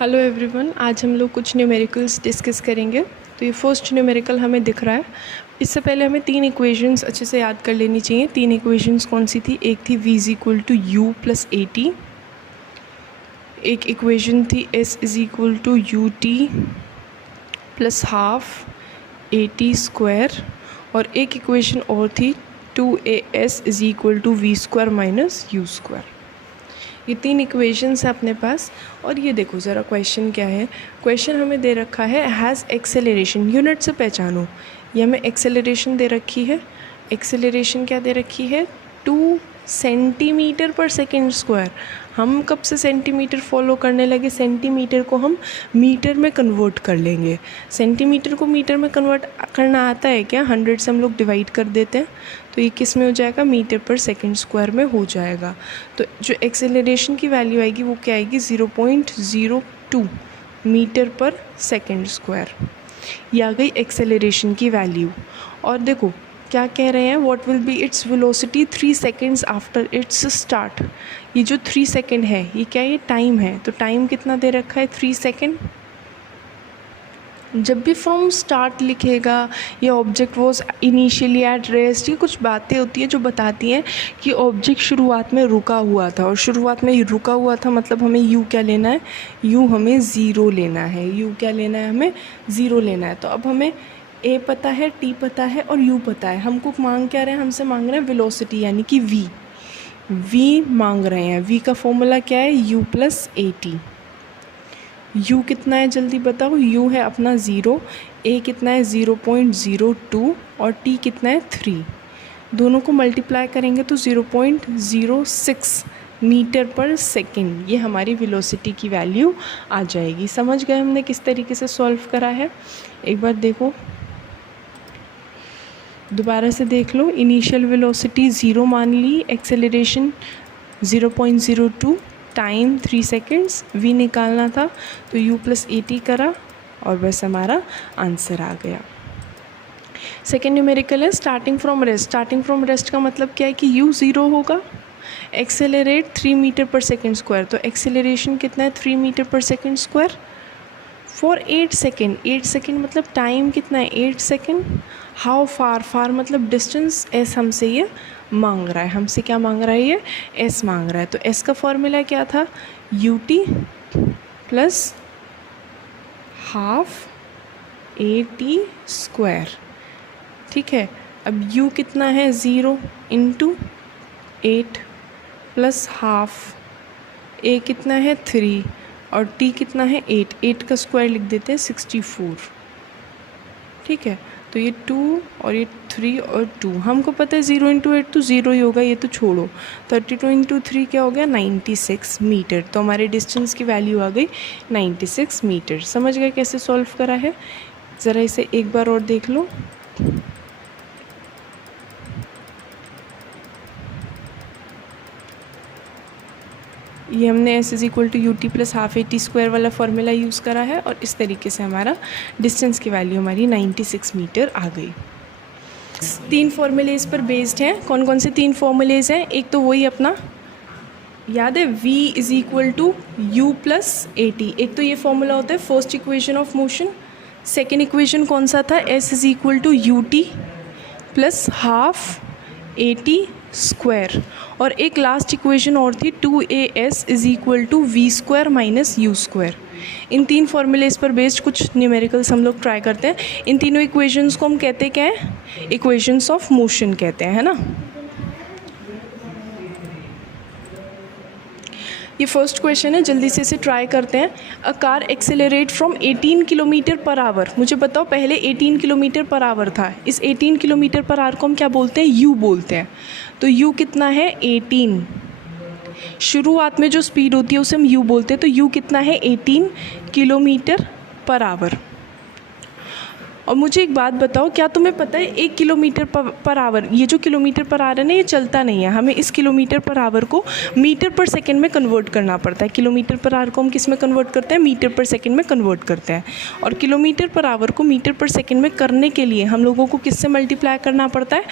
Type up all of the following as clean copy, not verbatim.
Hello everyone, आज हम लोग कुछ न्यूमेरिकल्स डिस्कस करेंगे। तो ये फर्स्ट न्यूमेरिकल हमें दिख रहा है। इससे पहले हमें तीन इक्वेशंस अच्छे से याद कर लेनी चाहिए। तीन इक्वेशंस कौन सी थी? एक थी v is equal to U plus A T, एक इक्वेशन थी s is equal to U T plus half A T square, और एक इक्वेशन और थी 2as is equal to V square minus U square. ये तीन इक्वेशंस हैं अपने पास। और ये देखो ज़रा क्वेश्चन क्या है। क्वेश्चन हमें दे रखा है हैज़ एक्सेलरेशन, यूनिट से पहचानो। ये हमें एक्सेलरेशन दे रखी है। एक्सेलरेशन क्या दे रखी है? 2 सेंटीमीटर पर सेकेंड स्क्वायर। हम कब से सेंटीमीटर फॉलो करने लगे? सेंटीमीटर को हम मीटर में कन्वर्ट कर लेंगे। सेंटीमीटर को मीटर में कन्वर्ट करना आता है क्या? 100 से हम लोग डिवाइड कर देते हैं, तो ये किस में हो जाएगा? मीटर पर सेकेंड स्क्वायर में हो जाएगा। तो जो एक्सेलरेशन की वैल्यू आएगी वो क्या आएगी? 0.02 मीटर पर सेकेंड स्क्वायर। ये आ गई एक्सेलरेशन की वैल्यू। और देखो क्या कह रहे हैं, what will be its velocity 3 seconds after it's start. ये जो 3 सेकेंड है ये क्या है? ये टाइम है। तो टाइम कितना दे रखा है? 3 सेकेंड। जब भी फॉर्म स्टार्ट लिखेगा या object was initially at rest, ये कुछ बातें होती हैं जो बताती हैं कि ऑब्जेक्ट शुरुआत में रुका हुआ था। और शुरुआत में रुका हुआ था मतलब हमें यू क्या लेना है? यू हमें ज़ीरो लेना है। यू क्या लेना है? हमें ज़ीरो लेना है। तो अब हमें ए पता है, टी पता है और यू पता है। हमको मांग क्या रहे हैं? हमसे मांग रहे हैं वेलोसिटी यानी कि वी मांग रहे हैं। वी का फॉर्मूला क्या है? You plus A T. You कितना है जल्दी बताओ? यू है अपना 0, ए कितना है 0.02 और टी कितना है 3। दोनों को मल्टीप्लाई करेंगे तो 0.06 मीटर पर सेकेंड, ये हमारी वेलोसिटी की वैल्यू आ जाएगी। समझ गए हमने किस तरीके से सॉल्व करा है? एक बार देखो, दोबारा से देख लो। इनिशियल वेलोसिटी 0 मान ली, एक्सेलरेशन 0.02, टाइम 3 सेकेंड्स, वी निकालना था तो u प्लस ए टी करा और बस हमारा आंसर आ गया। सेकेंड न्यूमेरिकल है starting from rest. Starting from rest का मतलब क्या है कि u 0 होगा, एक्सेलरेट 3 मीटर पर सेकेंड स्क्वायर। तो एक्सेलरेशन कितना है? 3 मीटर पर second square for 8 second. 8 second मतलब टाइम कितना है? 8 सेकेंड। How far? फार मतलब डिस्टेंस। एस हमसे ये मांग रहा है। हमसे क्या मांग रहा है? ये एस मांग रहा है। तो एस का फॉर्मूला क्या था? U T plus half A T square. ठीक है। अब यू कितना है? 0 इंटू 8 प्लस हाफ, ए कितना है 3 और टी कितना है 8। 8 का स्क्वायर लिख देते हैं 64। ठीक है। तो ये 2 और ये 3 और 2, हमको पता है 0 इंटू 8 तो 0 ही होगा, ये तो छोड़ो। 32 इंटू 3 क्या हो गया? 96 मीटर। तो हमारे डिस्टेंस की वैल्यू आ गई 96 मीटर। समझ गए कैसे सॉल्व करा है? ज़रा इसे एक बार और देख लो। ये हमने S is equal to U T plus half A T square वाला फॉर्मूला यूज़ करा है और इस तरीके से हमारा डिस्टेंस की वैल्यू हमारी 96 मीटर आ गई। 3 फॉर्मूलेज पर बेस्ड हैं। कौन कौन से 3 फॉर्मूलेज हैं? एक तो वही अपना याद है, v is equal to U plus A T. एक तो ये फॉर्मूला होता है first equation of motion. Second equation कौन सा था? s is equal to U T plus half A T square. और एक लास्ट इक्वेशन और थी 2as is equal to V square minus U square. इन 3 फॉर्मूलेज पर बेस्ड कुछ न्यूमेरिकल्स हम लोग ट्राई करते हैं। इन तीनों इक्वेशंस को हम कहते क्या है? इक्वेशंस ऑफ मोशन कहते हैं, है ना। ये फर्स्ट क्वेश्चन है, जल्दी से इसे ट्राई करते हैं। A car accelerate from 18 kilometre per hour. मुझे बताओ, पहले 18 किलोमीटर पर आवर था, इस 18 किलोमीटर पर आवर को हम क्या बोलते हैं? यू बोलते हैं। तो यू कितना है? 18। शुरुआत में जो स्पीड होती है उसे हम यू बोलते हैं। तो यू कितना है? 18 किलोमीटर पर आवर। और मुझे एक बात बताओ, क्या तुम्हें पता है 1 किलोमीटर पर आवर, ये जो किलोमीटर पर आवर है ना, ये चलता नहीं है, हमें इस किलोमीटर पर आवर को मीटर पर सेकंड में कन्वर्ट करना पड़ता है। किलोमीटर पर आवर को हम किस में कन्वर्ट करते हैं? मीटर पर सेकंड में कन्वर्ट करते हैं। और किलोमीटर पर आवर को मीटर पर सेकंड में करने के लिए हम लोगों को किससे मल्टीप्लाई करना पड़ता है?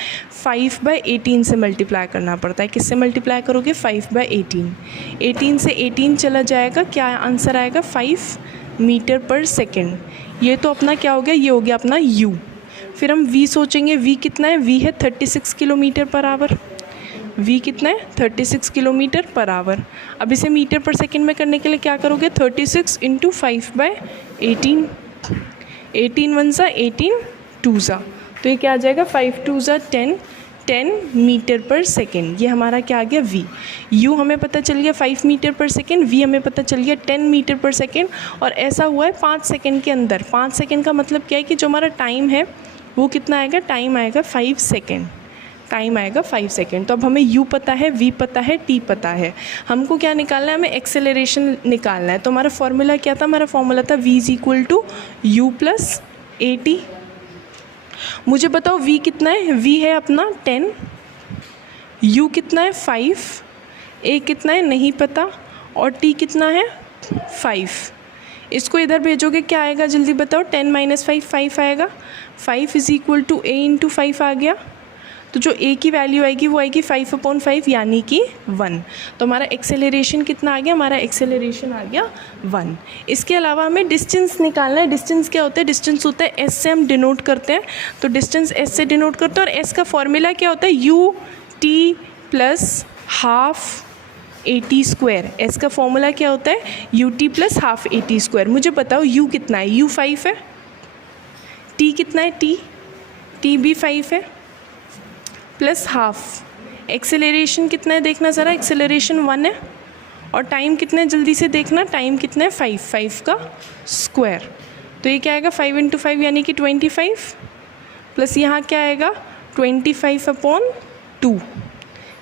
5/18 से मल्टीप्लाई करना पड़ता है। किससे मल्टीप्लाई करोगे? 5/18। 18 से 18 चला जाएगा, क्या आंसर आएगा? 5 मीटर पर सेकेंड। ये तो अपना क्या हो गया? ये हो गया अपना u। फिर हम v सोचेंगे, v कितना है? v है 36 किलोमीटर पर आवर। v कितना है? 36 किलोमीटर पर आवर। अब इसे मीटर पर सेकंड में करने के लिए क्या करोगे? 36 × 5/18। 18 1 सा 18 2 सा, तो ये क्या आ जाएगा? 5 2 सा 10 मीटर पर सेकेंड। ये हमारा क्या आ गया? v। u हमें पता चल गया 5 मीटर पर सेकेंड, v हमें पता चल गया 10 मीटर पर सेकेंड। और ऐसा हुआ है 5 सेकेंड के अंदर। 5 सेकेंड का मतलब क्या है कि जो हमारा टाइम है वो कितना आएगा? टाइम आएगा 5 सेकेंड। टाइम आएगा 5 सेकेंड। तो अब हमें u पता है, v पता है, t पता है। हमको क्या निकालना है? हमें एक्सेलरेशन निकालना है। तो हमारा फॉर्मूला क्या था? हमारा फॉर्मूला था v = u + at। मुझे बताओ v कितना है? v है अपना 10, u कितना है? 5, a कितना है? नहीं पता, और t कितना है? 5। इसको इधर भेजोगे क्या आएगा? जल्दी बताओ। 10 - 5 5 आएगा। 5 = a × 5 आ गया। तो जो a की वैल्यू आएगी वो आएगी 5/5 यानी कि 1। तो हमारा एक्सेलरेशन कितना आ गया? हमारा एक्सेलरेशन आ गया 1। इसके अलावा हमें डिस्टेंस निकालना है। डिस्टेंस क्या होता है? डिस्टेंस होता है s से हम डिनोट करते हैं। तो डिस्टेंस s से डिनोट करते हैं, और s का फॉर्मूला क्या होता है? ut + ½ at²। s का फॉर्मूला क्या होता है? ut + ½ at²। मुझे बताओ u कितना है? u 5 है। t कितना है? t भी 5 है, प्लस हाफ। एक्सेलरेशन कितना है देखना ज़रा। एक्सेलरेशन 1 है। और टाइम कितना है? जल्दी से देखना, टाइम कितना है? 5 का स्क्वायर। तो ये क्या आएगा? 5 × 5 यानी कि 25, प्लस यहाँ क्या आएगा? 25/2।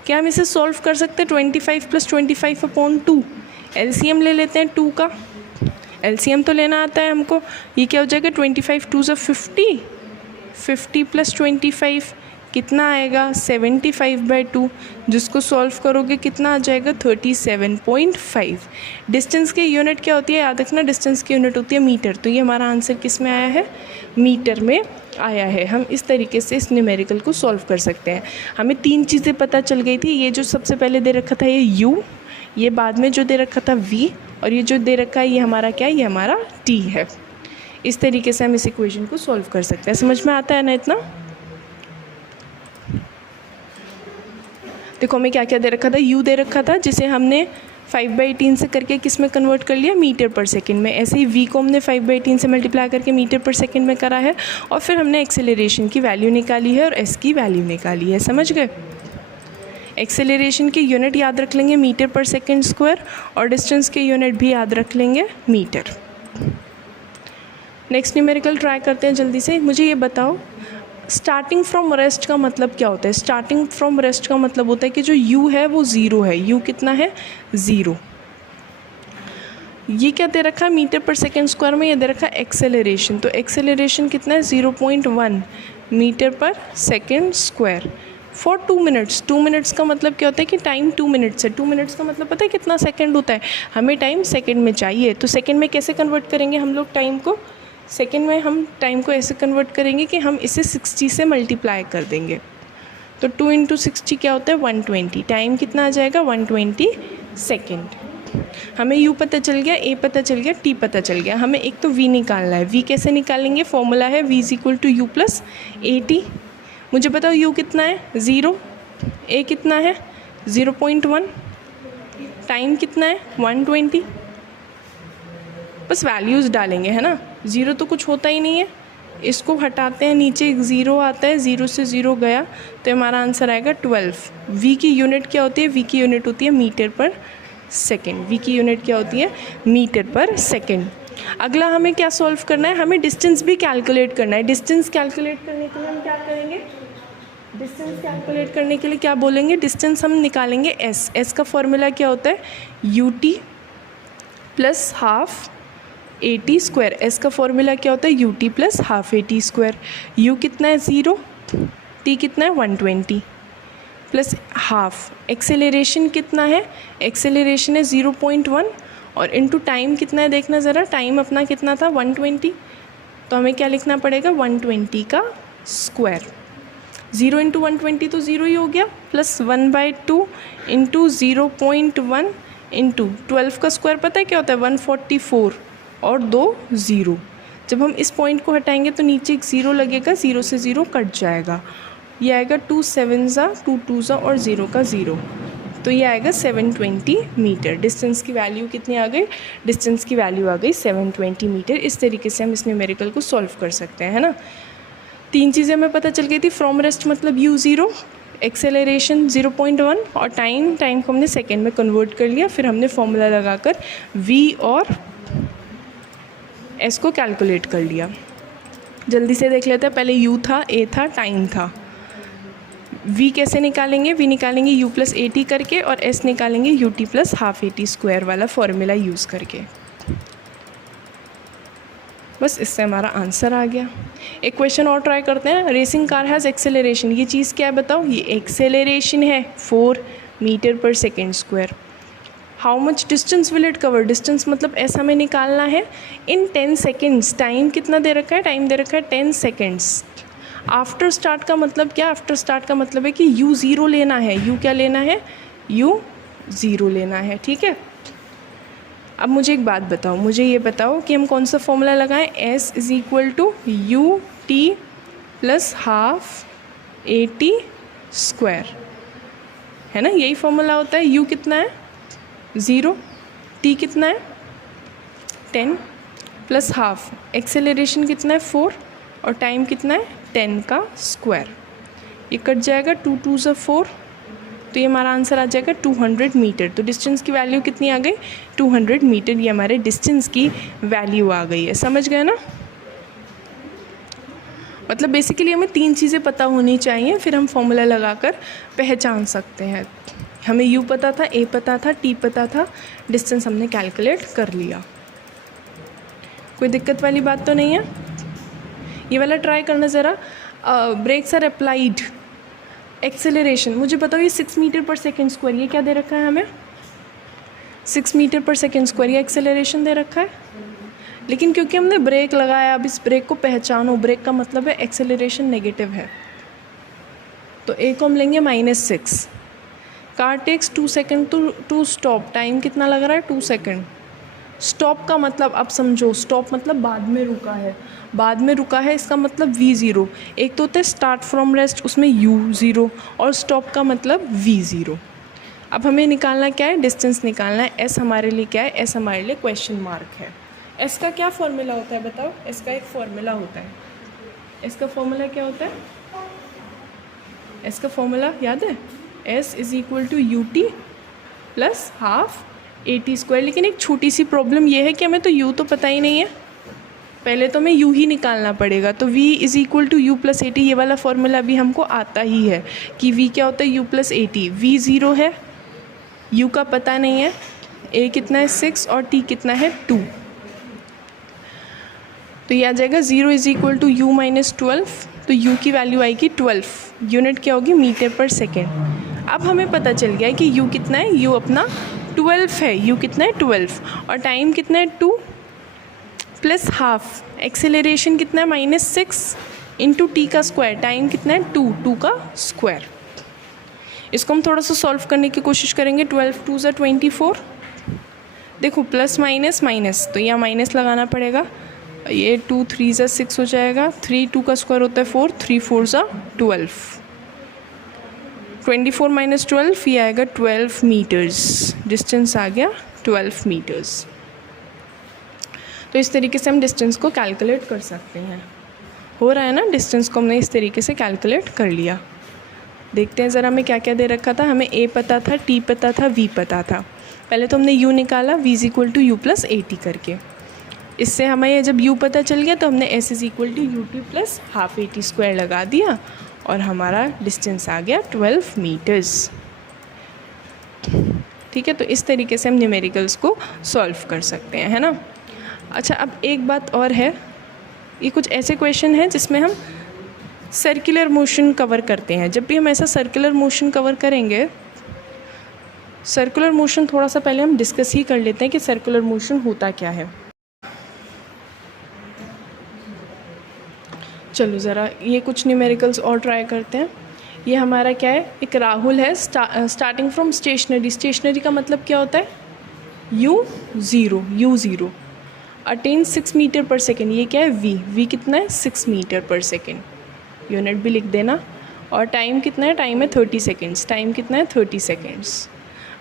क्या हम इसे सॉल्व कर सकते हैं? 25 + 25/2। एलसीएम ले लेते हैं 2 का। एलसीएम तो लेना आता है हमको। ये क्या हो जाएगा? 25 2 = 50, 50 + 25 कितना आएगा? 75/2। जिसको सॉल्व करोगे कितना आ जाएगा? 37.5। डिस्टेंस की यूनिट क्या होती है? याद रखना, डिस्टेंस की यूनिट होती है मीटर। तो ये हमारा आंसर किस में आया है? मीटर में आया है। हम इस तरीके से इस न्यूमेरिकल को सॉल्व कर सकते हैं। हमें 3 चीज़ें पता चल गई थी। ये जो सबसे पहले दे रखा था ये u, ये बाद में जो दे रखा था v, और ये जो दे रखा है ये हमारा क्या है? ये हमारा t है। इस तरीके से हम इस इक्वेशन को सॉल्व कर सकते हैं। समझ में आता है ना इतना? देखो हमें क्या क्या दे रखा था? u दे रखा था, जिसे हमने 5/18 से करके किस में कन्वर्ट कर लिया? मीटर पर सेकंड में। ऐसे ही v को हमने 5/18 से मल्टीप्लाई करके मीटर पर सेकंड में करा है। और फिर हमने एक्सेलरेशन की वैल्यू निकाली है और s की वैल्यू निकाली है। समझ गए? एक्सेलरेशन की यूनिट याद रख लेंगे मीटर पर सेकंड स्क्वायर, और डिस्टेंस की यूनिट भी याद रख लेंगे मीटर। नेक्स्ट न्यूमेरिकल ट्राई करते हैं जल्दी से। मुझे ये बताओ, स्टार्टिंग फ्रॉम रेस्ट का मतलब क्या होता है? स्टार्टिंग फ्रॉम रेस्ट का मतलब होता है कि जो u है वो 0 है। u कितना है? 0। ये क्या दे रखा है? मीटर पर सेकेंड स्क्वायर में ये दे रखा है एक्सेलरेशन। तो एक्सेलरेशन कितना है? 0.1 मीटर पर second square for 2 minutes. 2 minutes का मतलब क्या होता है कि टाइम 2 मिनट्स है। 2 मिनट्स का मतलब पता है कितना सेकेंड होता है? हमें टाइम सेकेंड में चाहिए। तो सेकेंड में कैसे कन्वर्ट करेंगे हम लोग टाइम को? सेकेंड में हम टाइम को ऐसे कन्वर्ट करेंगे कि हम इसे 60 से मल्टीप्लाई कर देंगे। तो 2 × 60 क्या होता है? 120। टाइम कितना आ जाएगा? 120 सेकेंड। हमें u पता चल गया, a पता चल गया, t पता चल गया। हमें एक तो v निकालना है। v कैसे निकालेंगे? फॉर्मूला है v = u + at। मुझे बताओ u कितना है? 0। a कितना है? 0.1। टाइम कितना है? 120। बस वैल्यूज़ डालेंगे, है ना। 0 तो कुछ होता ही नहीं है, इसको हटाते हैं, नीचे 0 आता है, 0 से 0 गया, तो हमारा आंसर आएगा 12। v की यूनिट क्या होती है? v की यूनिट होती है मीटर पर सेकेंड। v की यूनिट क्या होती है? मीटर पर सेकेंड। अगला हमें क्या सॉल्व करना है? हमें डिस्टेंस भी कैलकुलेट करना है। डिस्टेंस कैलकुलेट करने के लिए हम क्या करेंगे? डिस्टेंस कैलकुलेट करने के लिए क्या बोलेंगे? डिस्टेंस हम निकालेंगे s। s का फॉर्मूला क्या होता है? ut + ½ 80 square. एस का फॉर्मूला क्या होता है? U T plus half 80 square. You कितना है? 0, टी कितना है? 120 प्लस हाफ। एक्सेलरेशन कितना है? एक्सेलरेशन है 0.1 और इनटू टाइम कितना है देखना ज़रा। टाइम अपना कितना था? 120, तो हमें क्या लिखना पड़ेगा? 120 का स्क्वायर। 0 इंटू 120 तो 0 ही हो गया, प्लस 1/2 इंटू 0.1 इंटू 12 का स्क्वायर पता है क्या होता है? 144 और 2 0। जब हम इस पॉइंट को हटाएंगे तो नीचे एक 0 लगेगा, 0 से 0 कट जाएगा। ये आएगा 2 7 ज़ा 2 2 ज़ा और 0 का 0, तो ये आएगा 720 मीटर। डिस्टेंस की वैल्यू कितनी आ गई? डिस्टेंस की वैल्यू आ गई 720 मीटर। इस तरीके से हम इस न्यूमेरिकल को सॉल्व कर सकते हैं, है ना। 3 चीज़ें हमें पता चल गई थी। फ्रॉम रेस्ट मतलब u0, एक्सेलरेशन 0.1 और टाइम को हमने सेकेंड में कन्वर्ट कर लिया। फिर हमने फॉर्मूला लगाकर v और s को कैलकुलेट कर लिया। जल्दी से देख लेते हैं। पहले u था, a था, टाइम था। v कैसे निकालेंगे? v निकालेंगे u प्लस ए टी करके और s निकालेंगे U T plus half 80 square वाला फॉर्मूला यूज़ करके। बस इससे हमारा आंसर आ गया। एक क्वेश्चन और ट्राई करते हैं। रेसिंग कार हैज़ एक्सेलरेशन, ये चीज़ क्या है बताओ? ये एक्सेलरेशन है 4 मीटर पर second square. How much distance will it cover? Distance मतलब ऐसा हमें निकालना है इन 10 सेकेंड्स। टाइम कितना दे रखा है? टाइम दे रखा है 10 सेकेंड्स। आफ्टर स्टार्ट का मतलब क्या? आफ्टर स्टार्ट का मतलब है कि u0 लेना है। u क्या लेना है? u0 लेना है, ठीक है। अब मुझे एक बात बताओ, मुझे ये बताओ कि हम कौन सा फॉर्मूला लगाएं? s is equal to U T plus half 80 square, है ना। यही फॉर्मूला होता है। u कितना है? 0, t कितना है? 10 प्लस हाफ। एक्सेलरेशन कितना है? 4 और टाइम कितना है? 10 का स्क्वायर। ये कट जाएगा, 2 2 ज़ा 4, तो ये हमारा आंसर आ जाएगा 200 मीटर। तो डिस्टेंस की वैल्यू कितनी आ गई? 200 मीटर। ये हमारे डिस्टेंस की वैल्यू आ गई है। समझ गए ना। मतलब बेसिकली हमें 3 चीज़ें पता होनी चाहिए, फिर हम फॉर्मूला लगाकर पहचान सकते हैं। हमें u पता था, a पता था, t पता था, डिस्टेंस हमने कैलकुलेट कर लिया। कोई दिक्कत वाली बात तो नहीं है। ये वाला ट्राई करना ज़रा। Brakes are applied, acceleration. मुझे बताओ ये 6 मीटर पर सेकेंड स्क्वायर, ये क्या दे रखा है हमें? 6 मीटर पर सेकेंड स्क्वायर, ये एक्सेलरेशन दे रखा है। लेकिन क्योंकि हमने ब्रेक लगाया, अब इस ब्रेक को पहचानो। ब्रेक का मतलब है एक्सेलरेशन नेगेटिव है, तो a को हम लेंगे -6। Car takes 2 second to stop. Time कितना लग रहा है? 2 सेकेंड। स्टॉप का मतलब अब समझो, स्टॉप मतलब बाद में रुका है। बाद में रुका है इसका मतलब v0। एक तो होता है स्टार्ट फ्रॉम रेस्ट, उसमें u0, और स्टॉप का मतलब v0। अब हमें निकालना क्या है? डिस्टेंस निकालना है। s हमारे लिए क्या है? s हमारे लिए क्वेश्चन मार्क है। s का क्या फॉर्मूला होता है बताओ? s का एक फॉर्मूला होता है। s का फॉर्मूला क्या होता है? s का फॉर्मूला याद है? s is equal to U T plus half 80 square. लेकिन एक छोटी सी प्रॉब्लम ये है कि हमें तो u तो पता ही नहीं है, पहले तो हमें u ही निकालना पड़ेगा। तो v is equal to U plus 80, ये वाला फॉर्मूला भी हमको आता ही है कि v क्या होता है? u plus 80। v 0 है, u का पता नहीं है, a कितना है? 6 और t कितना है? 2। तो ये आ जाएगा 0 is equal to u minus 12, तो u की वैल्यू आएगी 12। यूनिट क्या होगी? मीटर पर सेकेंड। अब हमें पता चल गया है कि u कितना है? u अपना 12 है। u कितना है? 12। और टाइम कितना है? 2 प्लस हाफ। एक्सेलरेशन कितना है? -6 इंटू टी का स्क्वायर। टाइम कितना है? 2 का स्क्वायर। इसको हम थोड़ा सा सॉल्व करने की कोशिश करेंगे। 12 2 ज़ा 24। देखो प्लस माइनस माइनस, तो यहाँ माइनस लगाना पड़ेगा। ये 2 3 ज़ा 6 हो जाएगा। 3 2 का स्क्वायर होता है 4, 3 4 ज़ा 12। 24 माइनस 12, ये आएगा 12 मीटर्स। डिस्टेंस आ गया 12 मीटर्स। तो इस तरीके से हम डिस्टेंस को कैलकुलेट कर सकते हैं। हो रहा है ना? डिस्टेंस को हमने इस तरीके से कैलकुलेट कर लिया। देखते हैं ज़रा हमें क्या क्या दे रखा था। हमें a पता था, t पता था, v पता था। पहले तो हमने u निकाला, v is equal to U plus 80 करके। इससे हमें जब u पता चल गया तो हमने s is equal to U T plus half 80 square लगा दिया और हमारा डिस्टेंस आ गया 12 मीटर्स। ठीक है, तो इस तरीके से हम न्यूमेरिकल्स को सॉल्व कर सकते हैं, है ना। अच्छा, अब एक बात और है, ये कुछ ऐसे क्वेश्चन हैं जिसमें हम सर्कुलर मोशन कवर करते हैं। जब भी हम ऐसा सर्कुलर मोशन कवर करेंगे, सर्कुलर मोशन थोड़ा सा पहले हम डिस्कस ही कर लेते हैं कि सर्कुलर मोशन होता क्या है। चलो ज़रा ये कुछ न्यूमेरिकल्स और ट्राई करते हैं। ये हमारा क्या है, एक राहुल है, स्टार्टिंग फ्रॉम स्टेशनरी। स्टेशनरी का मतलब क्या होता है, u0 अटेन 6 मीटर पर सेकेंड। ये क्या है, v कितना है, 6 मीटर पर सेकेंड। यूनिट भी लिख देना। और टाइम कितना है, टाइम है 30 सेकेंड्स। टाइम कितना है, 30 सेकेंड्स।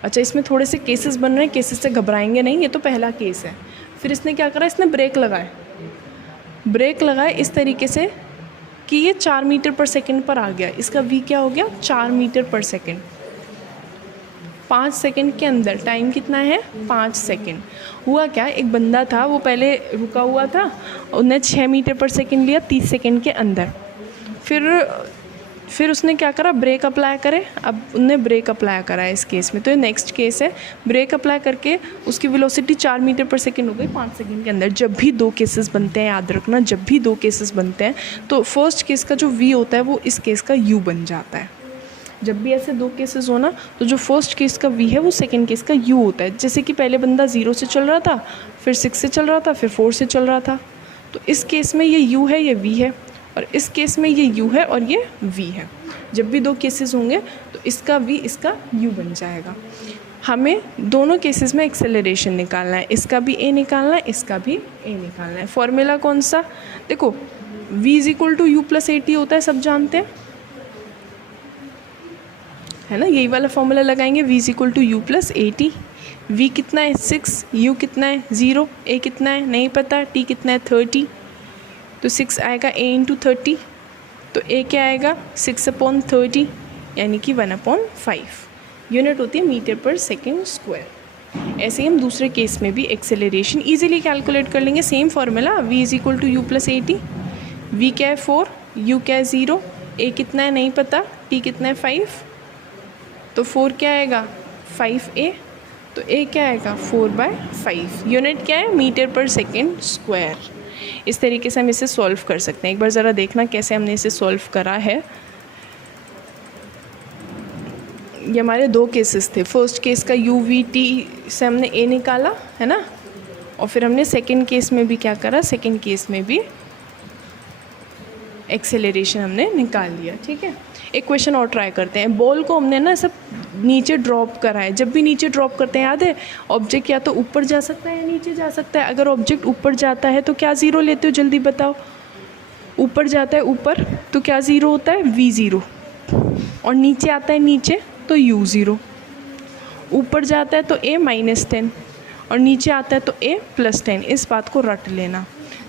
अच्छा, इसमें थोड़े से केसेस बन रहे हैं, केसेस से घबराएंगे नहीं, ये तो पहला केस है। फिर इसने क्या करा, इसने ब्रेक लगाए इस तरीके से कि ये 4 मीटर पर सेकेंड पर आ गया। इसका v क्या हो गया, 4 मीटर पर सेकेंड। 5 सेकेंड के अंदर, टाइम कितना है, 5 सेकेंड। हुआ क्या, एक बंदा था, वो पहले रुका हुआ था, उसने 6 मीटर पर सेकेंड लिया 30 सेकेंड के अंदर। फिर उसने क्या करा, ब्रेक अप्लाई करे। अब उन्होंने ब्रेक अप्लाई करा है इस केस में, तो ये नेक्स्ट केस है। ब्रेक अप्लाई करके उसकी वेलोसिटी 4 मीटर पर सेकेंड हो गई 5 सेकेंड के अंदर। जब भी 2 केसेस बनते हैं, याद रखना, जब भी 2 केसेस बनते हैं तो फर्स्ट केस का जो v होता है वो इस केस का u बन जाता है। जब भी ऐसे 2 केसेस हो ना, तो जो फर्स्ट केस का v है वो सेकेंड केस का u होता है। जैसे कि पहले बंदा 0 से चल रहा था, फिर 6 से चल रहा था, फिर 4 से चल रहा था, तो इस केस में ये u है, ये v है, और इस केस में ये u है और ये v है। जब भी 2 केसेस होंगे तो इसका v इसका u बन जाएगा। हमें दोनों केसेस में एक्सेलरेशन निकालना है, इसका भी a निकालना है, इसका भी a निकालना है। फॉर्मूला कौन सा, देखो v = u + at होता है, सब जानते हैं, है ना। यही वाला फॉर्मूला लगाएंगे, v = u + at। v कितना है, 6, u कितना है, 0, a कितना है नहीं पता, t कितना है 30, तो 6 आएगा a × 30, तो a क्या आएगा 6/30 यानी कि 1/5। यूनिट होती है मीटर पर सेकेंड स्क्वायर। ऐसे ही हम दूसरे केस में भी एक्सेलरेशन इजीली कैलकुलेट कर लेंगे। Same formula, v = u + at। v क्या है 4, u क्या है 0, a कितना है नहीं पता, t कितना है 5, तो 4 क्या आएगा 5a, तो a क्या आएगा 4/5। यूनिट क्या है, मीटर पर सेकेंड स्क्वायर। इस तरीके से हम इसे सॉल्व कर सकते हैं। एक बार ज़रा देखना कैसे हमने इसे सॉल्व करा है। ये हमारे 2 केसेस थे। फर्स्ट केस का u v t से हमने a निकाला, है ना, और फिर हमने सेकंड केस में भी क्या करा, सेकंड केस में भी एक्सेलरेशन हमने निकाल लिया। ठीक है, एक क्वेश्चन और ट्राई करते हैं। बॉल को हमने ना सब नीचे ड्रॉप करा है। जब भी नीचे ड्रॉप करते हैं, याद है, ऑब्जेक्ट या तो ऊपर जा सकता है या नीचे जा सकता है। अगर ऑब्जेक्ट ऊपर जाता है तो क्या ज़ीरो लेते हो, जल्दी बताओ। ऊपर जाता है ऊपर तो क्या ज़ीरो होता है, v0, और नीचे आता है नीचे तो u0। ऊपर जाता है तो a -10 और नीचे आता है तो a +10। इस बात को रट लेना।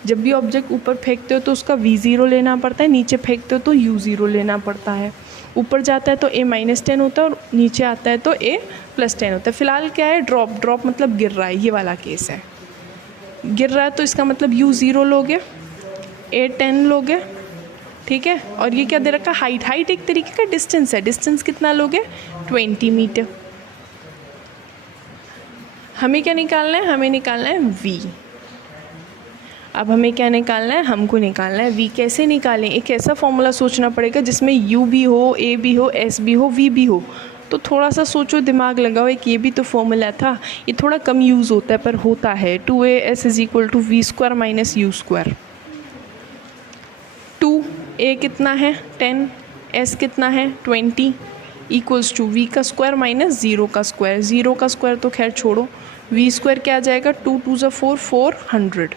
जब भी ऑब्जेक्ट ऊपर फेंकते हो तो उसका v0 लेना पड़ता है, नीचे फेंकते हो तो u0 लेना पड़ता है। ऊपर जाता है तो a -10 होता है और नीचे आता है तो a +10 होता है। फ़िलहाल क्या है, ड्रॉप मतलब गिर रहा है, ये वाला केस है। गिर रहा है तो इसका मतलब u0 लोगे, a 10 लोगे, ठीक है। और ये क्या दे रखा, हाइट एक तरीके का डिस्टेंस है। डिस्टेंस कितना लोगे, 20 मीटर। हमें क्या निकालना है, हमें निकालना है v। अब हमें क्या निकालना है, हमको निकालना है v। कैसे निकालें, एक ऐसा फॉर्मूला सोचना पड़ेगा जिसमें u भी हो, a भी हो, s भी हो, v भी हो। तो थोड़ा सा सोचो, दिमाग लगाओ। एक ये भी तो फॉर्मूला था, ये थोड़ा कम यूज़ होता है पर होता है। 2as = v² - u²। 2a कितना है 10, s कितना है 20, = v² - 0 का स्क्वायर। 0 का स्क्वायर तो खैर छोड़ो, v² क्या आ जाएगा, 2 × 2 = 4, 400।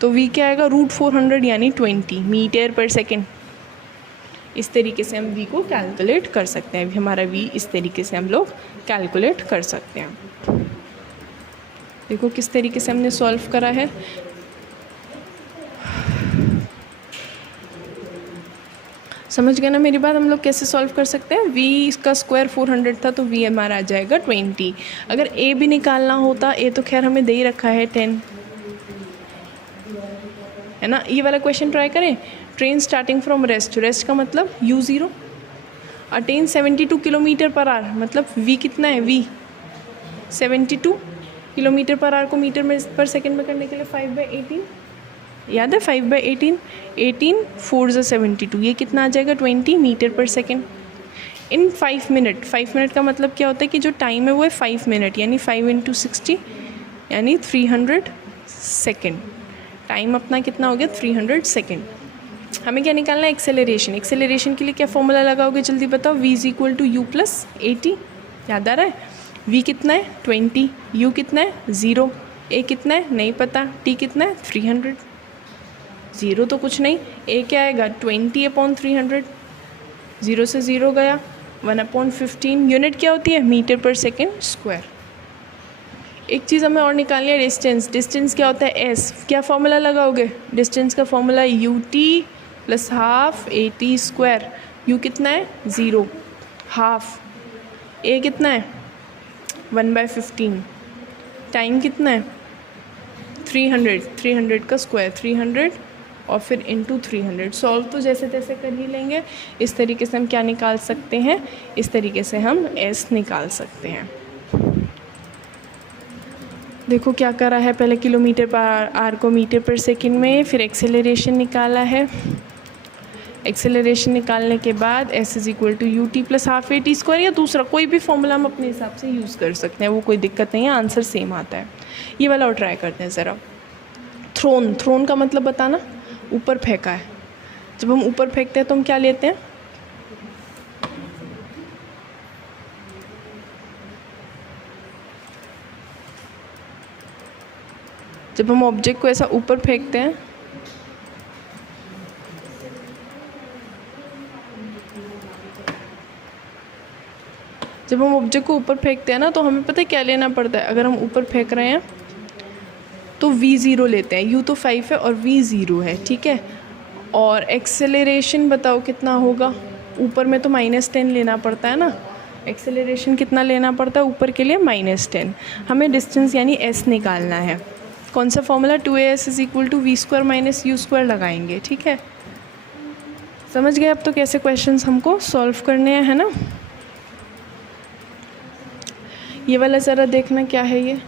तो v क्या आएगा, √400 यानी 20 मीटर पर सेकेंड। इस तरीके से हम v को कैलकुलेट कर सकते हैं। हमारा v इस तरीके से हम लोग कैलकुलेट कर सकते हैं। देखो किस तरीके से हमने सॉल्व करा है। समझ गए ना मेरी बात, हम लोग कैसे सॉल्व कर सकते हैं। v का स्क्वायर 400 था तो v हमारा आ जाएगा 20। अगर a भी निकालना होता, a तो खैर हमें दे ही रखा है 10, है ना। ये वाला क्वेश्चन ट्राई करें। ट्रेन स्टार्टिंग फ्रॉम रेस्ट का मतलब u0, attain 72 kilometre per hour, मतलब v कितना है, v 72, किलोमीटर पर आवर को मीटर में पर सेकेंड में करने के लिए 5/18 याद है, 5/18, 18 4 × 72, ये कितना आ जाएगा 20 मीटर पर सेकेंड इन 5 मिनट। 5 मिनट का मतलब क्या होता है कि जो टाइम है वो है 5 मिनट, यानी 5 × 60 यानी 300 सेकेंड। टाइम अपना कितना हो गया 300 सेकेंड। हमें क्या निकालना है एक्सेलरेशन। एक्सेलरेशन के लिए क्या फॉर्मूला लगाओगे जल्दी बताओ। v = u + 80, याद आ रहा है। v कितना है 20, u कितना है 0, a कितना है नहीं पता, t कितना है 300। 0 तो कुछ नहीं, a क्या आएगा 20/300, 0 से 0 गया 1/15। यूनिट क्या होती है मीटर पर सेकेंड स्क्वायर। एक चीज़ हमें और निकालनी है डिस्टेंस। डिस्टेंस क्या होता है s, क्या फॉर्मूला लगाओगे। डिस्टेंस का फॉर्मूला ut + ½ AT²। u कितना है 0, हाफ। a कितना है 1/15। टाइम कितना है 300 का स्क्वायर 300 और फिर इंटू 300। सॉल्व तो जैसे तैसे कर ही लेंगे। इस तरीके से हम क्या निकाल सकते हैं, इस तरीके से हम s निकाल सकते हैं। देखो क्या करा है, पहले किलोमीटर पर आवर को मीटर पर सेकंड में, फिर एक्सेलरेशन निकाला है। एक्सेलरेशन निकालने के बाद s = ut + ½ AT², या दूसरा कोई भी फॉर्मूला हम अपने हिसाब से यूज़ कर सकते हैं, वो कोई दिक्कत नहीं है, आंसर सेम आता है। ये वाला और ट्राई करते हैं ज़रा। थ्रोन का मतलब बताना, ऊपर फेंका है। जब हम ऊपर फेंकते हैं तो हम क्या लेते हैं, जब हम ऑब्जेक्ट को ऐसा ऊपर फेंकते हैं जब हम ऑब्जेक्ट को ऊपर फेंकते हैं ना, तो हमें पता है क्या लेना पड़ता है। अगर हम ऊपर फेंक रहे हैं तो v0 लेते हैं। u तो 5 है और v 0 है, ठीक है। और एक्सेलरेशन बताओ कितना होगा। ऊपर में तो -10 लेना पड़ता है ना, एक्सेलरेशन कितना लेना पड़ता है ऊपर के लिए -10। हमें डिस्टेंस यानी s निकालना है। कौन सा फॉर्मूला 2as = v² - u² लगाएंगे, ठीक है। समझ गए अब तो कैसे क्वेश्चंस हमको सॉल्व करने हैं, है ना। ये वाला ज़रा देखना क्या है ये।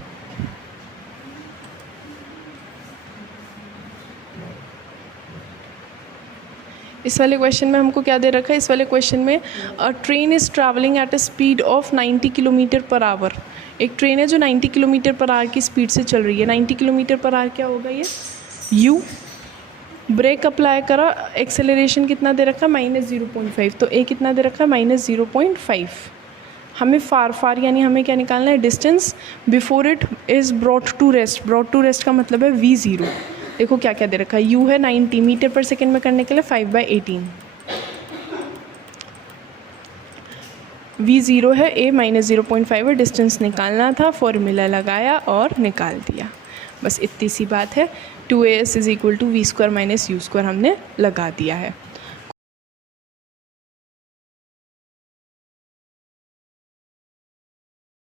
इस वाले क्वेश्चन में हमको क्या दे रखा है। इस वाले क्वेश्चन में अ train is travelling at a speed of 90 km/h। एक ट्रेन है जो 90 km/h की स्पीड से चल रही है। 90 km/h क्या होगा ये u। ब्रेक अप्लाई करा, एक्सेलरेशन कितना दे रखा है -0.5, तो a कितना दे रखा है -0.5। हमें फार यानी हमें क्या निकालना है distance before it is brought to rest. Brought to rest का मतलब है v0। देखो क्या क्या दे रखा है, u है 90, मीटर पर सेकेंड में करने के लिए 5/18, v0 है, a -0.5 है, डिस्टेंस निकालना था, फॉर्मूला लगाया और निकाल दिया। बस इतनी सी बात है। 2as = v² - u² हमने लगा दिया है।